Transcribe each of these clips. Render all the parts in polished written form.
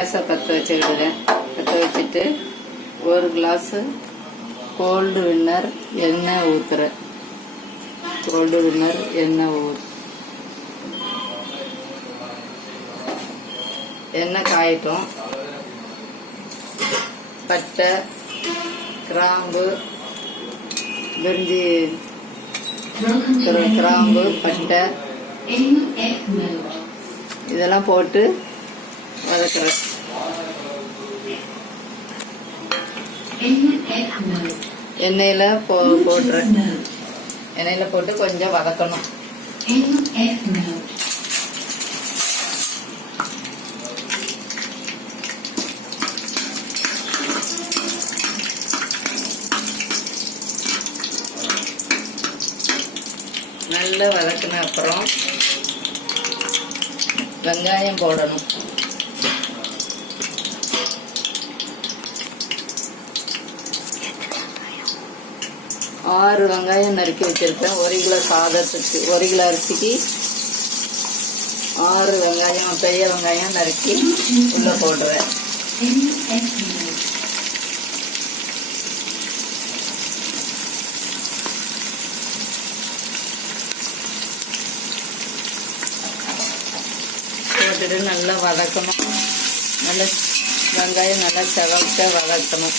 கேஸை பற்ற வச்சுக்கிடுவேன். பற்ற வச்சுட்டு ஒரு கிளாஸு கோல்டு வின்னர் எண்ணெய் ஊற்றுறேன். கோல்டு வின்னர் எண்ணெய் எண்ணெய் காயட்டும். பட்டை, கிராம்பு, பிரிஞ்சி கிராம்பு, பட்டை இதெல்லாம் போட்டு வதக்குறேன். எண்ணெயில் போட்டுறேன். எண்ணெயில் போட்டு கொஞ்சம் வதக்கணும். நல்லா வதக்கின அப்புறம் வெங்காயம் போடணும். ஆறு வெங்காயம் நறுக்கி வச்சிருக்கேன். 1 கிலோ சாதத்துக்கு, 1 கிலோ அரிசிக்கு 6 வெங்காயம், பெரிய வெங்காயம் நறுக்கி உள்ள போடுறேன். போட்டுட்டு நல்லா வதக்கணும். நல்லா வெங்காயம் நல்லா செவக்க வதக்கணும்.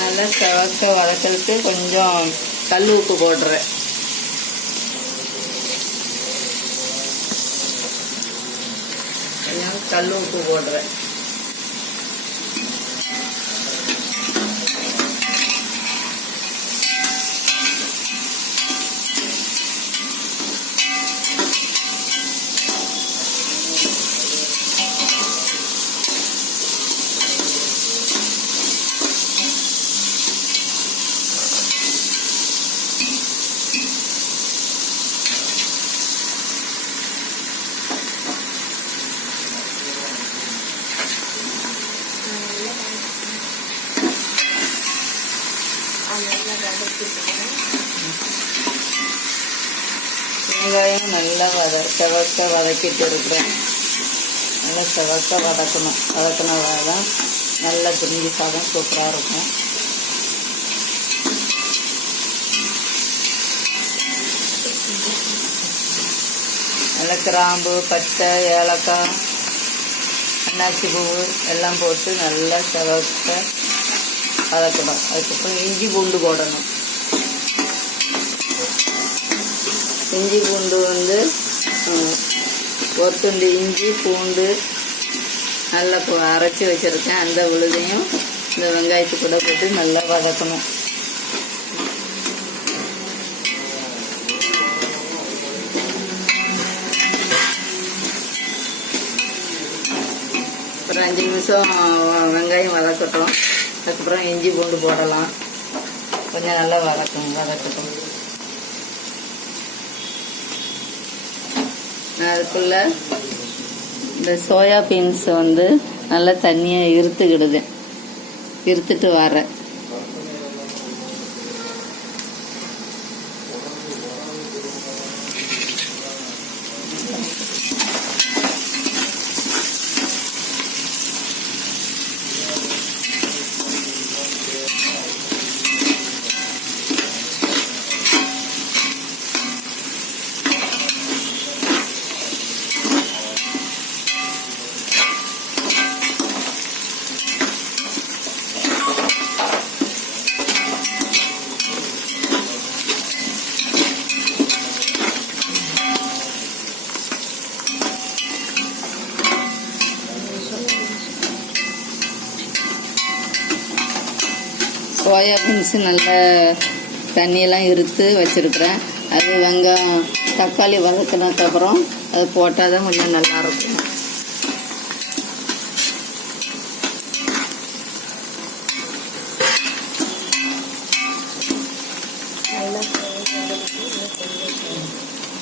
நல்லா செவக்க வதக்கிறதுக்கு கொஞ்சம் கல் உப்பு போடுறேன். கல் உப்பு போடுறேன். வெங்காயம் நல்லா செவக்க வதக்கிட்டு இருக்கிறேன். நல்லா செவக்க வதக்கணும். வதக்கினால்தான் நல்லா பிரிஞ்சி சாதம் சூப்பராக இருக்கும். நல்லா கிராம்பு, பட்டை, ஏலக்காய், அன்னாசி பூ எல்லாம் போட்டு நல்லா செவக்க வதக்கணும். அதுக்கப்புறம் இஞ்சி பூண்டு போடணும். இஞ்சி பூண்டு ஒரு துண்டு இஞ்சி பூண்டு நல்லா அரைச்சி வச்சுருக்கேன். அந்த விழுதையும் இந்த வெங்காயத்து கூட போட்டு நல்லா வதக்கணும். ஒரு 5 நிமிஷம் வெங்காயம் வதக்கட்டும். அதுக்கப்புறம் இஞ்சி பூண்டு போடலாம். கொஞ்சம் நல்லா வதக்கட்டும். அதுக்குள்ள இந்த சோயா பீன்ஸ் நல்லா தண்ணியை இருத்துட்டு வரேன். சோயா பீன்ஸு நல்லா தண்ணியெல்லாம் இருத்து வச்சுருக்குறேன். அது வெங்காயம் தக்காளி வதக்கினதுக்கப்புறம் அது போட்டால் தான் கொஞ்சம் நல்லாயிருக்கும்.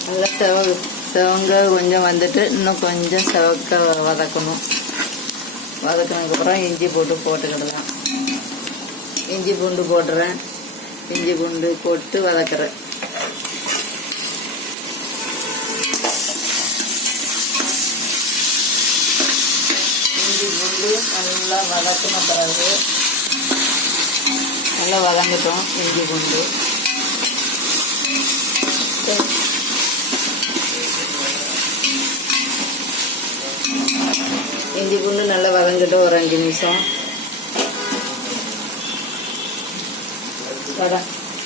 நல்லா செவங்க கொஞ்சம் வந்துட்டு இன்னும் கொஞ்சம் செவக்க வதக்கணும். வதக்கினதுக்கப்புறம் இஞ்சி போட்டுக்கிடலாம். இஞ்சி பூண்டு போட்டுறேன். இஞ்சி பூண்டு போட்டு வதக்குறேன். இஞ்சி பூண்டு நல்லா வதக்கின பிறகு நல்லா வதங்கட்டும். இஞ்சி பூண்டு நல்லா வதங்கட்டும். ஒரு 5 நிமிஷம்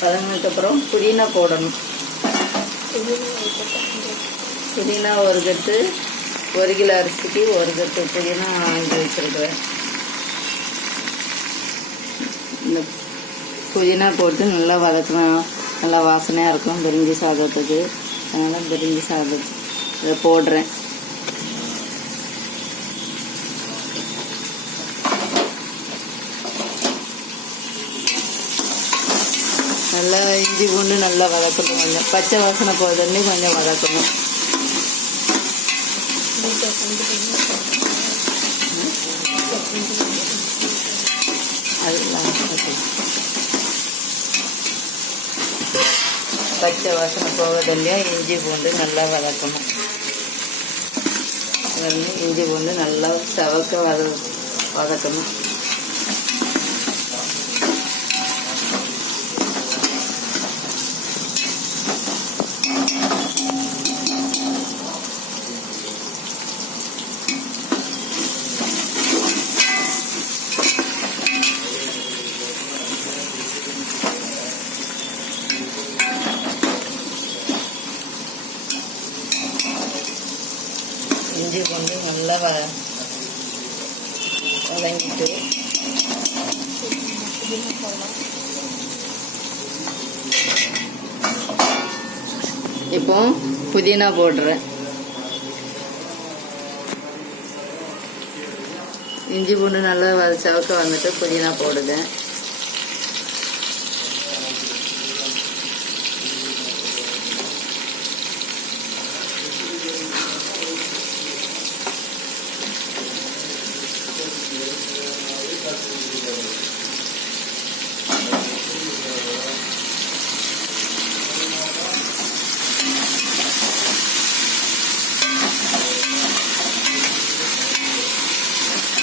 வதங்கினதுக்கப்புறம் புதினா போடணும். புதினா ஒரு கட்டு, 1 கிலோ அரிசிக்கு 1 கட்டு புதினா வாங்கி வச்சுருக்குறேன். இந்த புதினா போட்டு நல்லா வதக்கணும். நல்லா வாசனையாக இருக்கும் பிரிஞ்சி சாதத்துக்கு. அதனால் பிரிஞ்சி சாதத்துக்கு இதை போடுறேன். நல்லா இஞ்சி பூண்டு நல்லா வதக்கணும். கொஞ்சம் பச்சை வாசனை போகுதுன்னு கொஞ்சம் வதக்கணும். அதெல்லாம் பச்சை வாசனை போகுதில்லையா இஞ்சி பூண்டு நல்லா வதக்கணும். இஞ்சி பூண்டு நல்லா சவக்க வதக்கணும். இஞ்சி பூண்டு நல்லா வதங்கிட்டு இப்போ புதினா போடுறேன். இஞ்சி பூண்டு நல்லா சவக்க வந்துட்டு புதினா போடுதேன்.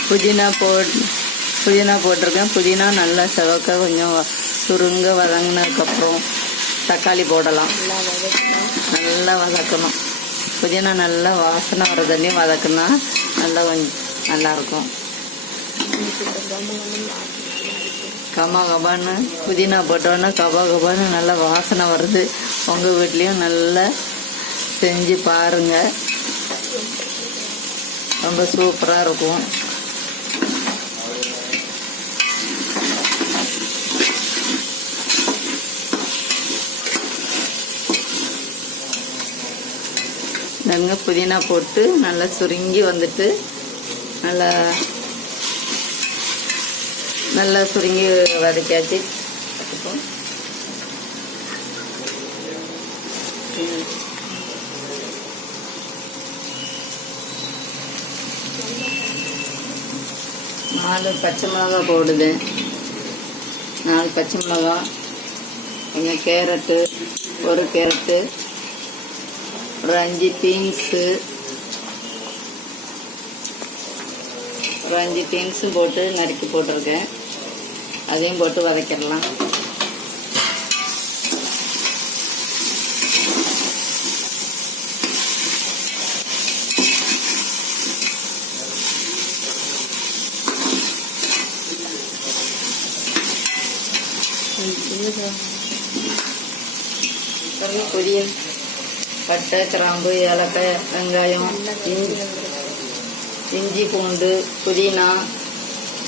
புதினா போட்டிருக்கேன். புதினா நல்லா செவக்க கொஞ்சம் சுருங்க வதங்கினதுக்கப்புறம் தக்காளி போடலாம். நல்லா வதக்கணும். புதினா நல்லா வாசனை வரதல்லையும் வதக்குனா நல்லா கொஞ்சம் நல்லாயிருக்கும். கபான்னு புதினா போட்டோன்னா கபான்னு நல்லா வாசனை வருது. உங்கள் வீட்லேயும் நல்லா செஞ்சு பாருங்கள். ரொம்ப சூப்பராக இருக்கும். நாங்கள் புதினா போட்டு நல்லா சுருங்கி வந்துட்டு நல்லா சுருங்கி வதக்கியாச்சு. நாலு பச்சை மிளகா போடுதேன். 4 பச்சை மிளகா, கொஞ்சம் கேரட்டு, 1 கேரட்டு, ஒரு 5 பீன்ஸு, ஒரு 5 பீன்ஸும் போட்டு நறுக்கி போட்டிருக்கேன். அதையும் போட்டு வதக்கிடலாம். புதிய பட்டை, கிராம்பு, ஏலக்காய், வெங்காயம், இஞ்சி பூண்டு, புதினா,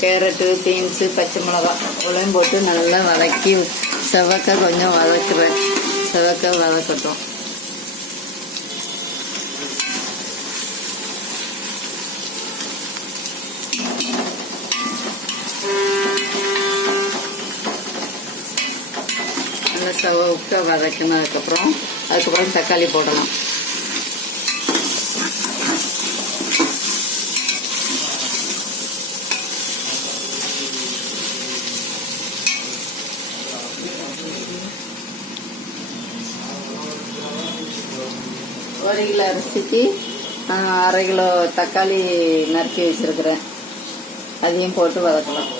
கேரட்டு, பீன்ஸு, பச்சை மிளகா இவ்வளோயும் போட்டு நல்லா வதக்கி செவக்க கொஞ்சம் வதக்குறேன். செவக்க வதக்கட்டும். நல்லா செவக்க வதக்கினதுக்கப்புறம் அதுக்கப்புறம் தக்காளி போடலாம். 1 கிலோ அரிசிக்கு 1/2 கிலோ தக்காளி நறுக்கி வச்சுருக்கிறேன். அதையும் போட்டு வதக்கலாம்.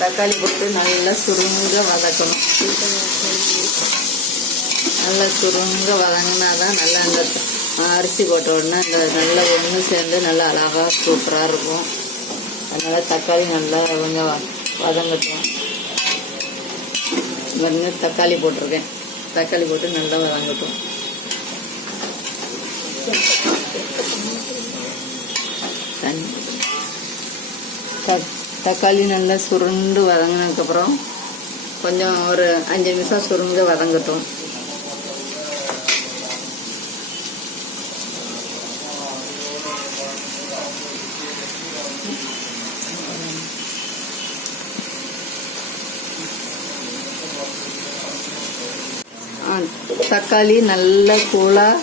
தக்காளி போட்டு நல்லா சுருங்க வதக்கணும். நல்லா சுருங்க வதங்கினா தான் நல்லா அந்த அரிசி போட்ட உடனே இந்த நல்லா ஒன்று சேர்ந்து நல்லா அழகாக சூப்பராக இருக்கும். அதனால் தக்காளி நல்லா கொஞ்சம் வதங்கட்டும். வந்து தக்காளி போட்டிருக்கேன். தக்காளி போட்டு நல்லா வதங்கட்டும். தக்காளி நல்லா சுருண்டு வதங்கினதுக்கப்புறம் கொஞ்சம் ஒரு 5 நிமிஷம் சுருங்க வதங்கட்டும். தக்காளி நல்லா கூலாக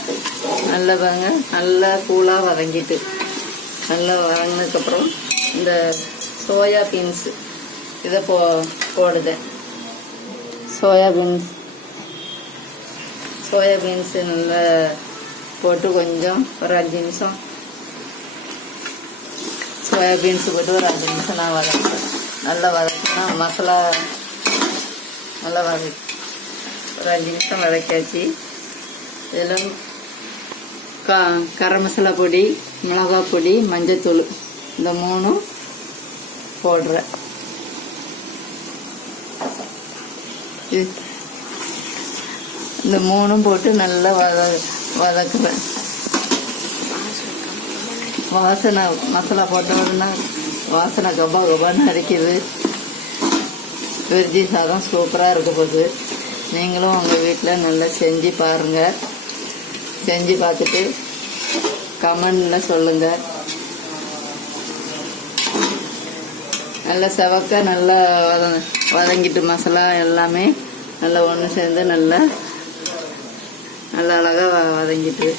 நல்லா கூலாக வதங்கிட்டு நல்லா வதங்கினதுக்கப்புறம் இந்த சோயா பீன்ஸு இதை போடுதேன். சோயா பீன்ஸு நல்லா போட்டு கொஞ்சம் ஒரு 5 நிமிஷம் சோயா பீன்ஸு போட்டு ஒரு 5 நிமிஷம் நான் வதக்குறேன். நல்லா வதக்கினா மசாலா நல்லா ஒரு 5 நிமிஷம் வதக்காச்சு. இதில் கரம் மசாலா பொடி, மிளகாய் பொடி, மஞ்சத்தூள் இந்த 3 போடுறேன். இந்த 3 போட்டு நல்லா வதக்குறேன். வாசனை மசாலா போட்ட உடனே வாசனை கபான்னு அரைக்குது. வெஜ்ஜி சாதம் சூப்பராக இருக்க போகுது. நீங்களும் உங்கள் வீட்டில் நல்லா செஞ்சு பாருங்கள். செஞ்சு பார்த்துட்டு கமெண்டில் சொல்லுங்கள். நல்லா செவக்க நல்லா வதங்கிட்டு மசாலா எல்லாமே நல்லா ஒன்று சேர்ந்து நல்லா அழகாக வதங்கிட்டு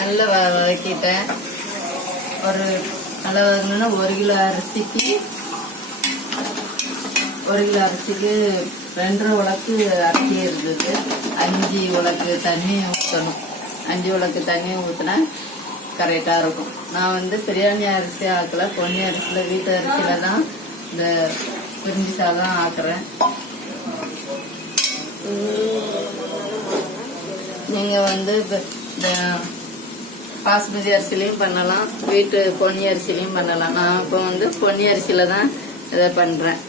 நல்லா வதக்கிட்டேன். ஒரு நல்லா வதக்கணும்னா 1 கிலோ அரிசிக்கு 2.5 உலக்கு அரிசி இருந்தது. 5 உலக்கு தண்ணி ஊற்றணும். 5 உலக்கு தண்ணி ஊற்றினா கரெக்டாக இருக்கும். நான் வந்து பிரியாணி அரிசி ஆக்கல, பொன்னி அரிசியில் வீட்டு அரிசியில் தான் இந்த பிரிஞ்சி சாதம் ஆக்குறேன். நீங்கள் வந்து இந்த பாஸ்மதி அரிசிலையும் பண்ணலாம், வீட்டு பொன்னி அரிசிலையும் பண்ணலாம். நான் இப்போ வந்து பொன்னி அரிசியில் தான் இதை பண்ணுறேன்.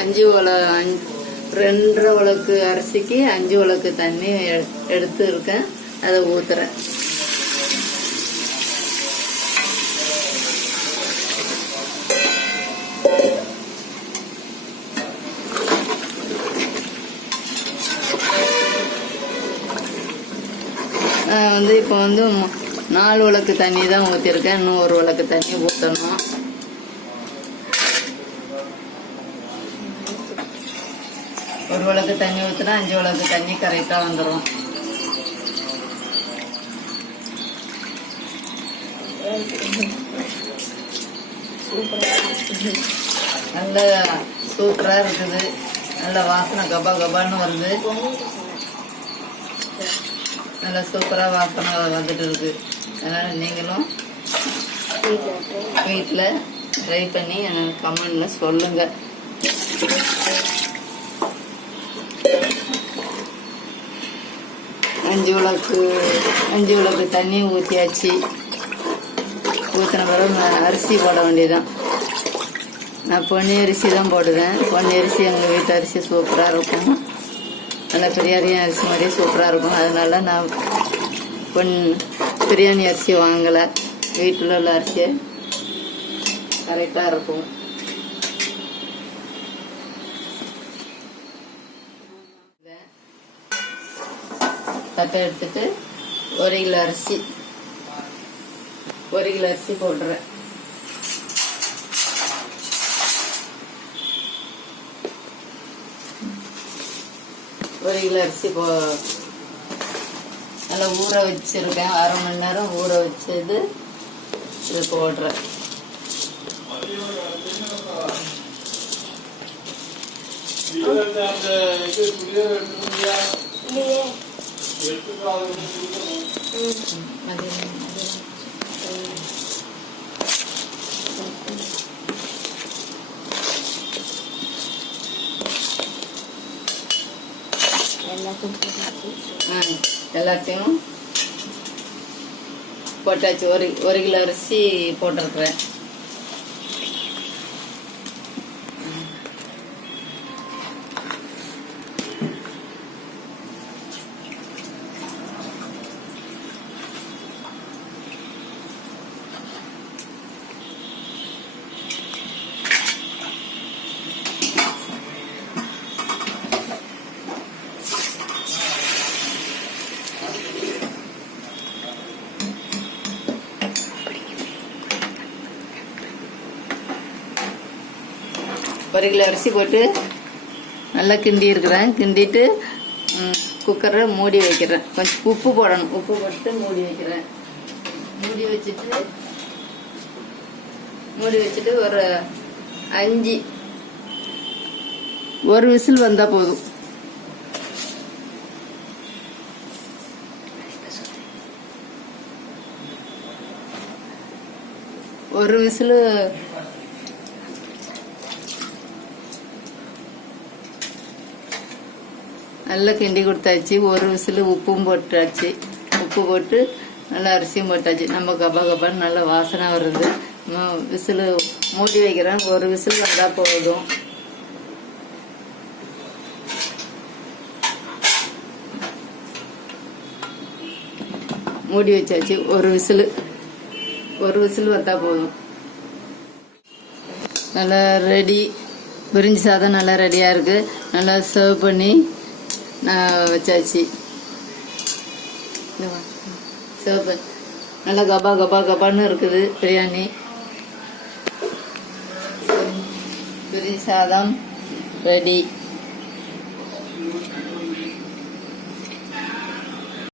2.5 உலக்கு அரிசிக்கு 5 உலக்கு தண்ணி எடுத்து இருக்கேன். அதை ஊற்றுறேன். வந்து இப்போ வந்து 4 உலக்கு தண்ணி தான் ஊற்றிருக்கேன். இன்னும் 1 உலக்கு தண்ணி ஊற்றணும். ஒரு உலக்கு தண்ணி ஊற்றினா 5 உலக்கு தண்ணி கரெக்டாக வந்துடும். நல்ல சூப்பராக இருக்குது. நல்ல வாசனை கபான்னு வருது. நல்லா சூப்பராக வாசனை வந்துட்டு இருக்கு. அதனால் நீங்களும் வீட்டில் ட்ரை பண்ணி கமெண்ட்ல சொல்லுங்க. அஞ்சு விளக்கு தண்ணி ஊற்றியாச்சு. ஊற்றின பிறகு அரிசி போட வேண்டியதுதான். நான் பொன்னி அரிசி தான் போடுவேன். பொன்னி அரிசி எங்கள் வீட்டு அரிசி சூப்பராக இருக்கும். நல்லா பிரியாணி அரிசி மாதிரியே சூப்பராக இருக்கும். அதனால நான் பிரியாணி அரிசி வாங்கலை. வீட்டில் உள்ள அரிசியை கரெக்டாக இருக்கும். தட்டை எடுத்துட்டு 1 கிலோ அரிசி போடுறேன். ஒரு கிலோ அரிசி நல்லா ஊற வச்சிருக்கேன். 1/2 மணி நேரம் ஊற வச்சது இது போடுறேன். எல்லாத்தையும் போட்டாச்சு. 1 கிலோ அரிசி போட்டிருக்கிறேன். ஒரு கிலோ அரிசி போட்டு நல்லா கிண்டி இருக்கிறேன். கிண்டிட்டு குக்கரில் மூடி வைக்கிறேன். கொஞ்சம் உப்பு போடணும். உப்பு போட்டு மூடி வைக்கிறேன். மூடி வச்சுட்டு ஒரு விசில் வந்தால் போதும். ஒரு விசில் நல்லா கிண்டி கொடுத்தாச்சு. ஒரு விசில் உப்பும் போட்டாச்சு. உப்பு போட்டு நல்லா அரிசியும் போட்டாச்சு. நம்ம கபான்னு நல்லா வாசனை வருது. விசில் மூடி வைக்கிறேன். ஒரு விசில் வந்தால் போதும். மூடி வச்சாச்சு. ஒரு விசில் வந்தால் போதும். நல்லா ரெடி. பிரிஞ்சி சாதம் நல்லா ரெடியாக இருக்குது. நல்லா சர்வ் பண்ணி நான் வச்சாச்சு. சர்வ் நல்லா கபான்னு இருக்குது பிரியாணி. பிரிஞ்சி சாதம் ரெடி.